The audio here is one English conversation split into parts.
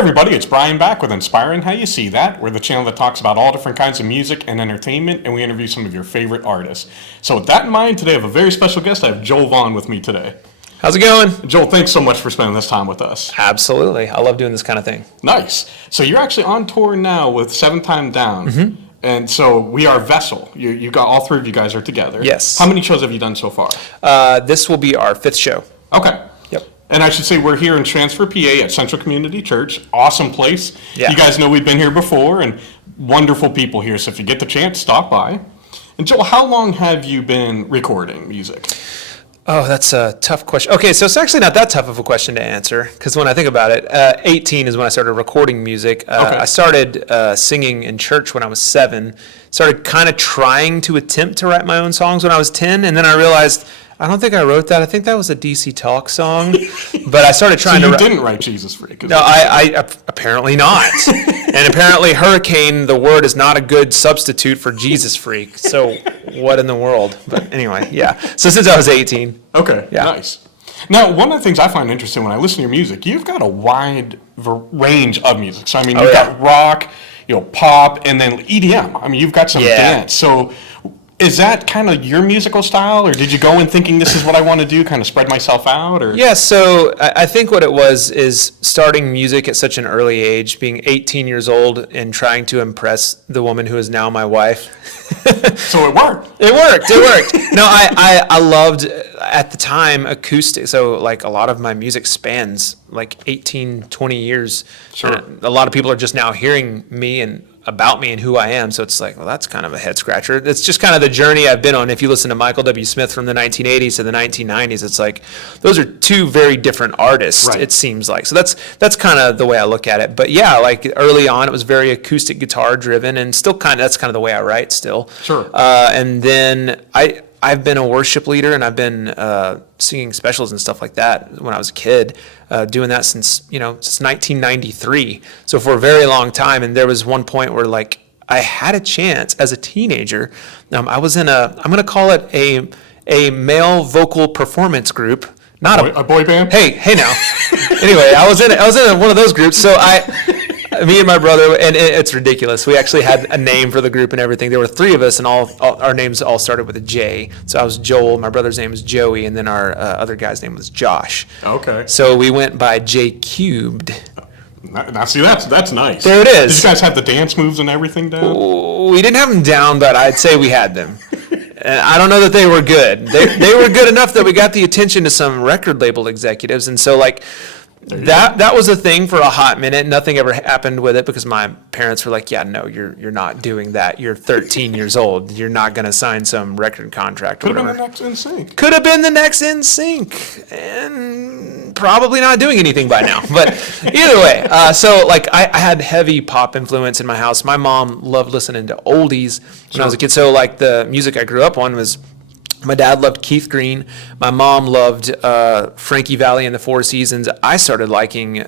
everybody, it's Brian back with Inspiring How You See That. We're the channel that talks about all different kinds of music and entertainment, and we interview some of your favorite artists. So with that in mind, today I have a very special guest. I have Joel Vaughn with me today. How's it going? Joel, thanks so much for spending this time with us. Absolutely. I love doing this kind of thing. Nice. So you're actually on tour now with Seventh Time Down. Mm-hmm. And so we are Vessel. You got all three of you guys are together. Yes. How many shows have you done so far? This will be our 5th show. Okay. Yep. And I should say we're here in Transfer, PA at Central Community Church. Awesome place. Yeah. You guys know we've been here before and wonderful people here. So if you get the chance, stop by. And Joel, how long have you been recording music? Oh, that's a tough question. Okay, so it's actually not that tough of a question to answer because when I think about it, 18 is when I started recording music. Okay. I started singing in church when I was 7. Started kind of trying to attempt to write my own songs when I was 10, and then I realized I don't think I wrote that. I think that was a DC Talk song, but I started trying so to. You didn't write Jesus Freak? No, I apparently not. And apparently, hurricane, the word, is not a good substitute for Jesus Freak. So, what in the world? But anyway, yeah. So since I was 18. Okay, yeah. Nice. Now, one of the things I find interesting when I listen to your music, you've got a wide range of music. So, I mean, you've got rock, pop, and then EDM. I mean, you've got some dance. So, is that kind of your musical style, or did you go in thinking this is what I want to do, kind of spread myself out? Or? Yeah, so I think what it was is starting music at such an early age, being 18 years old and trying to impress the woman who is now my wife. So it worked. It worked. No, I loved, at the time, acoustic. So like a lot of my music spans like 18, 20 years. Sure. And a lot of people are just now hearing me and about me and who I am, so it's like, well, that's kind of a head scratcher. It's just kind of the journey I've been on. If you listen to Michael W. Smith from the 1980s to the 1990s, it's like those are two very different artists. Right. It seems like. So that's kind of the way I look at it. But yeah, like early on, it was very acoustic guitar driven, and still that's kind of the way I write still. Sure. And then I've been a worship leader, and I've been singing specials and stuff like that when I was a kid, doing that since 1993. So for a very long time, and there was one point where like I had a chance as a teenager. I was in I'm going to call it a male vocal performance group. Not a boy band? Hey now. Anyway, I was in one of those groups. So me and my brother, and it's ridiculous. We actually had a name for the group and everything. There were 3 of us, and all our names all started with a J. So I was Joel, my brother's name was Joey, and then our other guy's name was Josh. Okay. So we went by J Cubed. Now see, that's nice. There it is. Did you guys have the dance moves and everything down? We didn't have them down, but I'd say we had them. I don't know that they were good. They were good enough that we got the attention to some record label executives, and so like. That was a thing for a hot minute. Nothing ever happened with it because my parents were like, "Yeah, no, you're not doing that. You're 13 years old. You're not going to sign some record contract." Could have been the next NSYNC. Could have been the next NSYNC, and probably not doing anything by now. But either way, so like I had heavy pop influence in my house. My mom loved listening to oldies when I was a kid. So like the music I grew up on was. My dad loved Keith Green. My mom loved Frankie Valli and the Four Seasons. I started liking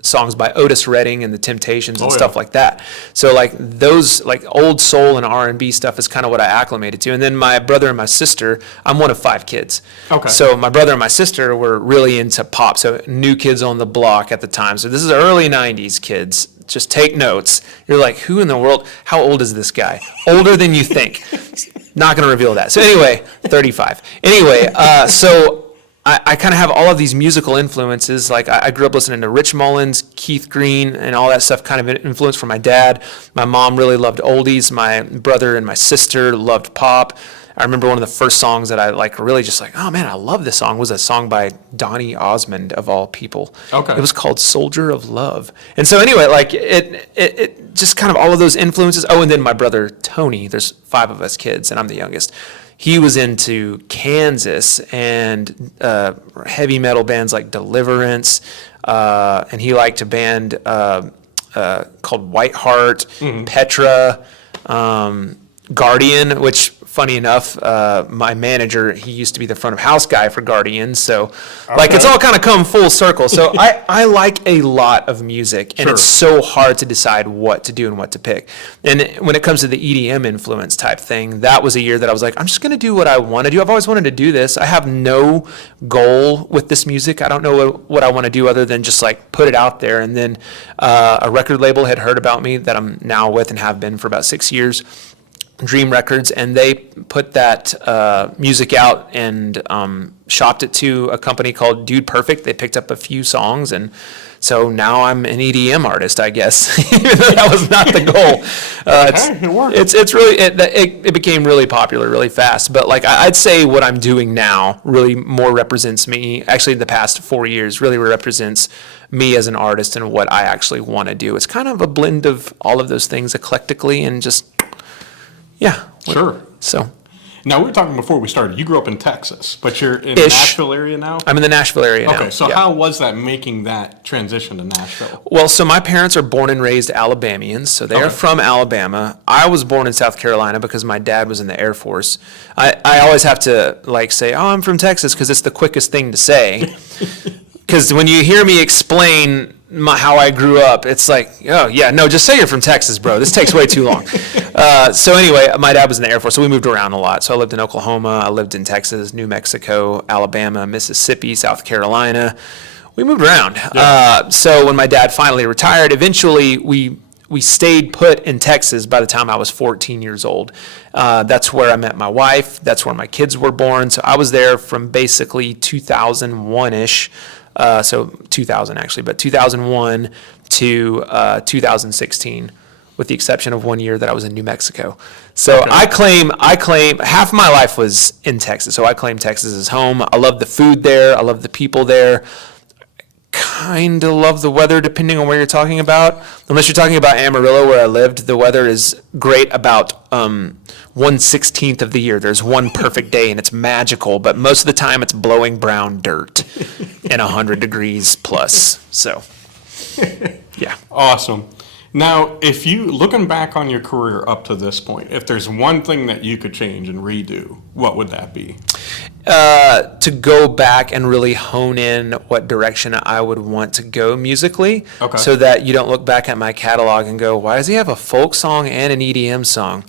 songs by Otis Redding and the Temptations and stuff like that. So like those like old soul and R&B stuff is kind of what I acclimated to. And then my brother and my sister, I'm one of 5 kids. Okay. So my brother and my sister were really into pop. So New Kids on the Block at the time. So this is early 90s kids. Just take notes. You're like, who in the world? How old is this guy? Older than you think. Not going to reveal that. So anyway, 35. Anyway, so I kind of have all of these musical influences. Like I grew up listening to Rich Mullins, Keith Green, and all that stuff kind of influenced from my dad. My mom really loved oldies. My brother and my sister loved pop. I remember one of the first songs that I like really just like, oh man, I love this song, was a song by Donny Osmond of all people. Okay. It was called Soldier of Love. And so anyway, like it just kind of all of those influences. Oh, and then my brother Tony, there's 5 of us kids and I'm the youngest. He was into Kansas and heavy metal bands like Deliverance, and he liked a band called Whiteheart, Petra, Guardian, which, funny enough, my manager, he used to be the front of house guy for Guardian. So, it's all kind of come full circle. So I like a lot of music, and it's so hard to decide what to do and what to pick. And when it comes to the EDM influence type thing, that was a year that I was like, I'm just going to do what I want to do. I've always wanted to do this. I have no goal with this music. I don't know what I want to do other than just like put it out there. And then a record label had heard about me that I'm now with and have been for about 6 years, Dream Records, and they put that music out and shopped it to a company called Dude Perfect. They picked up a few songs, and so now I'm an EDM artist, I guess. Even though that was not the goal. It worked. It's really it became really popular really fast. But like I'd say what I'm doing now really more represents me. Actually, the past 4 years really represents me as an artist and what I actually want to do. It's kind of a blend of all of those things eclectically and just. Yeah. Sure. So. Now, we were talking before we started. You grew up in Texas, but you're in the Nashville area now? I'm in the Nashville area now. Okay, so how was that making that transition to Nashville? Well, so my parents are born and raised Alabamians, so they are from Alabama. I was born in South Carolina because my dad was in the Air Force. I always have to say, I'm from Texas, because it's the quickest thing to say. Because when you hear me explain how I grew up, it's like, oh, yeah, no, just say you're from Texas, bro. This takes way too long. So anyway, my dad was in the Air Force, so we moved around a lot. So I lived in Oklahoma, I lived in Texas, New Mexico, Alabama, Mississippi, South Carolina. We moved around. Yeah. So when my dad finally retired, eventually we stayed put in Texas by the time I was 14 years old. That's where I met my wife. That's where my kids were born. So I was there from basically 2001-ish. So 2000 actually, but 2001 to 2016, with the exception of 1 year that I was in New Mexico. So I claim half my life was in Texas. So I claim Texas as home. I love the food there. I love the people there. Kind of love the weather, depending on where you're talking about. Unless you're talking about Amarillo, where I lived, the weather is great about 1/16 of the year. There's one perfect day, and it's magical. But most of the time, it's blowing brown dirt and 100 degrees plus. So, yeah. Awesome. Now, if you, looking back on your career up to this point, if there's one thing that you could change and redo, what would that be? To go back and really hone in what direction I would want to go musically, so that you don't look back at my catalog and go, why does he have a folk song and an EDM song?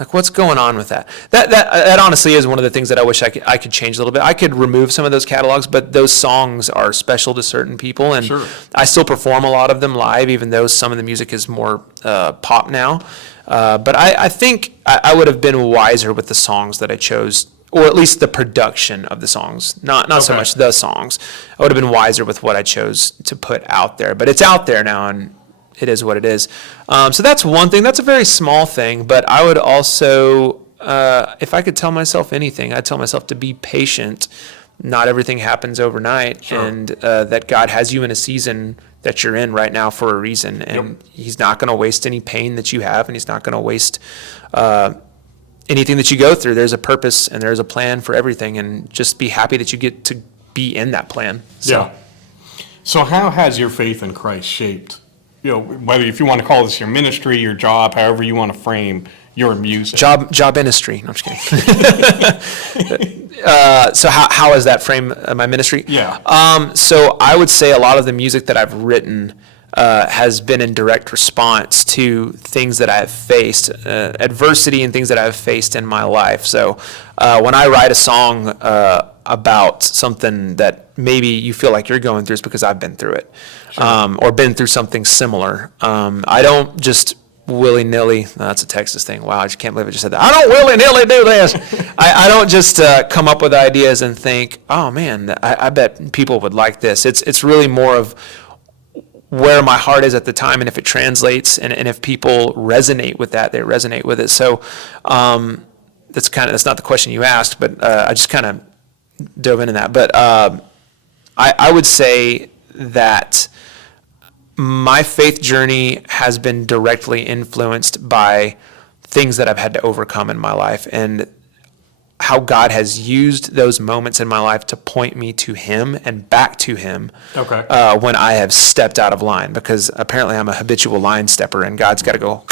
Like, what's going on with that? That honestly is one of the things that I wish I could change a little bit. I could remove some of those catalogs, but those songs are special to certain people, and I still perform a lot of them live, even though some of the music is more pop now. But I think I would have been wiser with the songs that I chose, or at least the production of the songs, not so much the songs. I would have been wiser with what I chose to put out there. But it's out there now, and it is what it is. So that's one thing. That's a very small thing. But I would also, if I could tell myself anything, I'd tell myself to be patient. Not everything happens overnight, and that God has you in a season that you're in right now for a reason. And He's not going to waste any pain that you have, and He's not going to waste anything that you go through. There's a purpose and there's a plan for everything, and just be happy that you get to be in that plan. So how has your faith in Christ shaped, whether if you want to call this your ministry, your job, however you want to frame your music? Job industry. No, I'm just kidding. So how has that framed my ministry? So I would say a lot of the music that I've written has been in direct response to things that I have faced, adversity and things that I have faced in my life. So when I write a song about something that maybe you feel like you're going through, it's because I've been through it, or been through something similar. I don't just willy-nilly, that's a Texas thing. Wow, I just can't believe I just said that. I don't willy-nilly do this. I don't just come up with ideas and think, oh man, I bet people would like this. It's really more of where my heart is at the time, and if it translates, and if people resonate with that, they resonate with it. So that's not the question you asked, but I just kind of dove into that. But I would say that my faith journey has been directly influenced by things that I've had to overcome in my life, and how God has used those moments in my life to point me to Him and back to Him when I have stepped out of line, because apparently I'm a habitual line stepper, and God's got to go,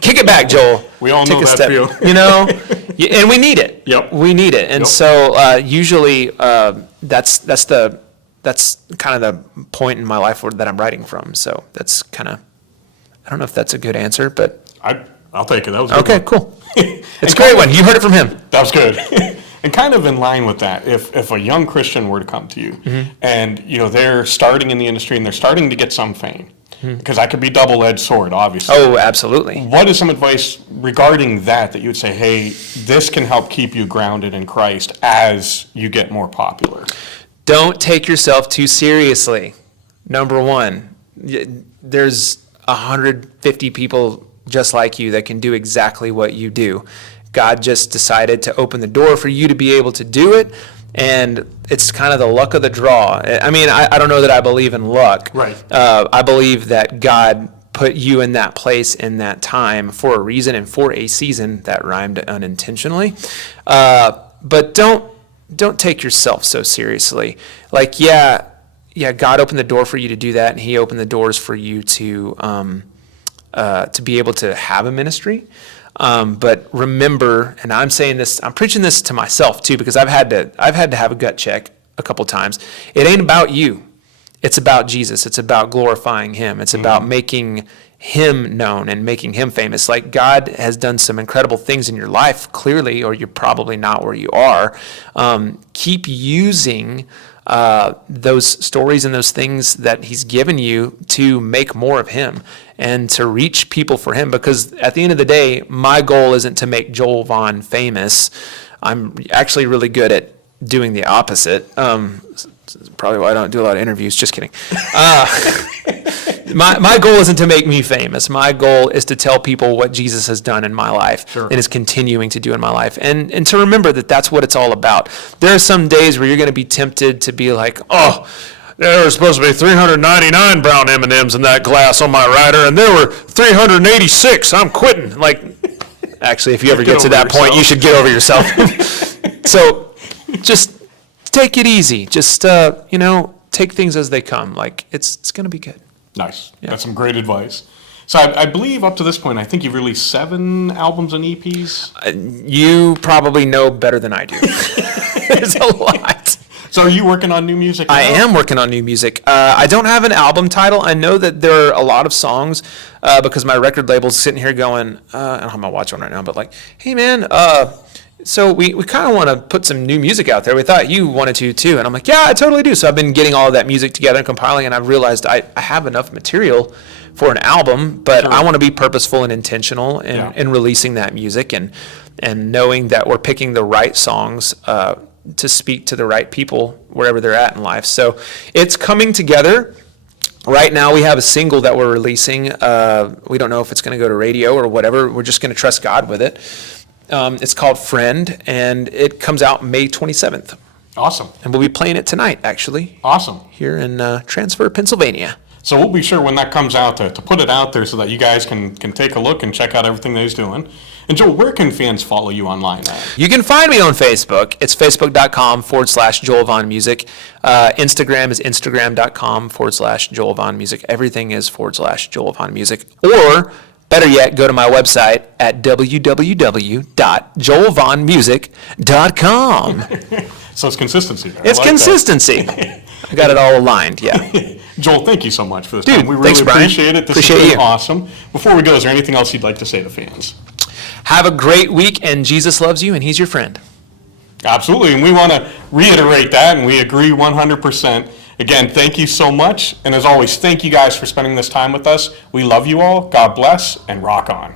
kick it back, Joel. We all Take know a that step, feel. and we need it. Yep. We need it. And Yep. so usually that's kind of the point in my life that I'm writing from. So that's kind of, I don't know if that's a good answer, but I'll take it. That was a good okay, one. cool. It's a great one. You heard it from him. That was good. And kind of in line with that, if a young Christian were to come to you and, they're starting in the industry and they're starting to get some fame, because that could be double-edged sword, obviously. Oh, absolutely. What is some advice regarding that you would say, hey, this can help keep you grounded in Christ as you get more popular? Don't take yourself too seriously. Number one, there's 150 people just like you that can do exactly what you do. God just decided to open the door for you to be able to do it, and it's kind of the luck of the draw. I mean, I don't know that I believe in luck. Right. I believe that God put you in that place in that time for a reason and for a season. That rhymed unintentionally. But don't take yourself so seriously. Like, yeah, God opened the door for you to do that, and He opened the doors for you to be able to have a ministry. But remember, and I'm saying this, I'm preaching this to myself too, because I've had to have a gut check a couple times. It ain't about you. It's about Jesus. It's about glorifying Him. It's about making Him known and making Him famous. Like, God has done some incredible things in your life, clearly, or you're probably not where you are. Keep using those stories and those things that He's given you to make more of Him and to reach people for Him. Because at the end of the day, my goal isn't to make Joel Vaughn famous. I'm actually really good at doing the opposite. Probably why I don't do a lot of interviews. Just kidding. My goal isn't to make me famous. My goal is to tell people what Jesus has done in my life and is continuing to do in my life. And to remember that that's what it's all about. There are some days where you're going to be tempted to be like, oh, there were supposed to be 399 brown M&Ms in that glass on my rider, and there were 386. I'm quitting. Like, actually, if you ever get to that point, you should get over yourself. So just take it easy. Just, take things as they come. Like, it's going to be good. Nice. Yeah. That's some great advice. So I believe up to this point, I think you've released 7 albums and EPs. You probably know better than I do. There's a lot. So are you working on new music now? I am working on new music. I don't have an album title. I know that there are a lot of songs because my record label's sitting here going, I don't have my watch on right now, but like, hey man, so we kind of want to put some new music out there. We thought you wanted to too. And I'm like, yeah, I totally do. So I've been getting all of that music together and compiling, and I've realized I have enough material for an album, but I want to be purposeful and intentional in releasing that music and knowing that we're picking the right songs to speak to the right people wherever they're at in life. So it's coming together. Right now we have a single that we're releasing. We don't know if it's going to go to radio or whatever. We're just going to trust God with it. It's called Friend, and it comes out May 27th. Awesome. And we'll be playing it tonight, actually. Awesome. Here in Transfer, Pennsylvania. So we'll be sure when that comes out to put it out there so that you guys can take a look and check out everything that he's doing. And Joel, where can fans follow you online at? You can find me on Facebook. It's facebook.com/Joel Vaughn Music. Instagram is instagram.com/Joel Vaughn Music. Everything is /Joel Vaughn Music. Or better yet, go to my website at www.joelvaughnmusic.com. So it's consistency. It's consistency. I got it all aligned, yeah. Joel, thank you so much for this Dude, time. We really thanks, Brian. appreciate it. This Appreciate has been you. awesome. Before we go, is there anything else you'd like to say to fans? Have a great week, and Jesus loves you, and He's your friend. Absolutely, and we want to reiterate that, and we agree 100%. Again, thank you so much, and as always, thank you guys for spending this time with us. We love you all. God bless, and rock on.